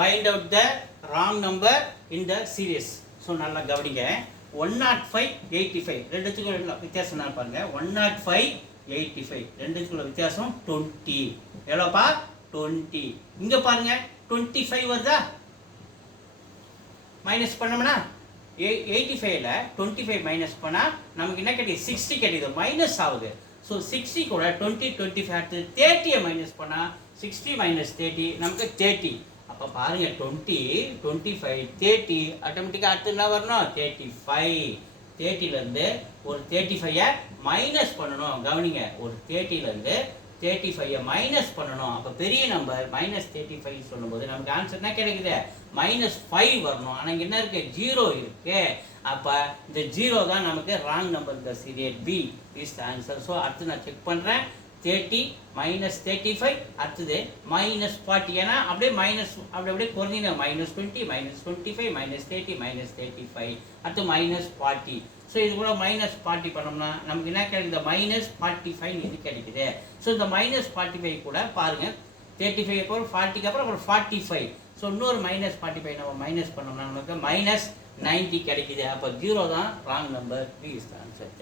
Find out the wrong number in the series. So நல்லா கவனிங்க. 105 85 ரெண்டுத்துக்குள்ள வித்தியாசம் என்ன பாருங்க. 105 85 ரெண்டுத்துக்குள்ள வித்தியாசம் 20. எவ்வளோப்பா? 20. இங்க பாருங்க 25 வருதா? மைனஸ் பண்ணோம்னா 85ல 25 மைனஸ் பண்ணால் நமக்கு என்ன கிடைக்குது? 60 கிடைக்குது. மைனஸ் ஆகுது. ஸோ 60 கூட 20 25 அடுத்து 30 மைனஸ் பண்ணால் 60 மைனஸ் 30 நமக்கு 30. அப்போ பாருங்க 20 25 30 ஆட்டோமேட்டிக்காக அடுத்து என்ன வரணும்? 35. 30லேருந்து ஒரு 35 மைனஸ் பண்ணணும். கவனிங்க, ஒரு 30லேருந்து 35 மைனஸ் பண்ணணும். அப்போ பெரிய நம்பர் -35 சொல்லும்போது நமக்கு ஆன்சர் என்ன கிடைக்குது? -5 வரணும். ஆனால் இங்கே என்ன இருக்குது? 0 இருக்கு. அப்போ இந்த 0 தான் நமக்கு ராங் நம்பர். இந்த serial B is the answer. So அடுத்து நான் செக் பண்ணுறேன். 30 -35 அடுத்தது -40. ஏன்னா அப்படியே மைனஸ் அப்படியே குறைஞ்சிங்க. -20 -25 -30 -35 அடுத்து -40. ஸோ இது கூட -40 பண்ணோம்னா நமக்கு என்ன கிடைக்குது? -45 இது கிடைக்குது. ஸோ இந்த -45 கூட பாருங்கள் 35 அப்புறம் 40க்கு அப்புறம் 45. ஸோ இன்னொரு -45 நம்ம மைனஸ் பண்ணோம்னா நமக்கு -90 கிடைக்குது. அப்போ 0 தான் wrong number. B is the answer.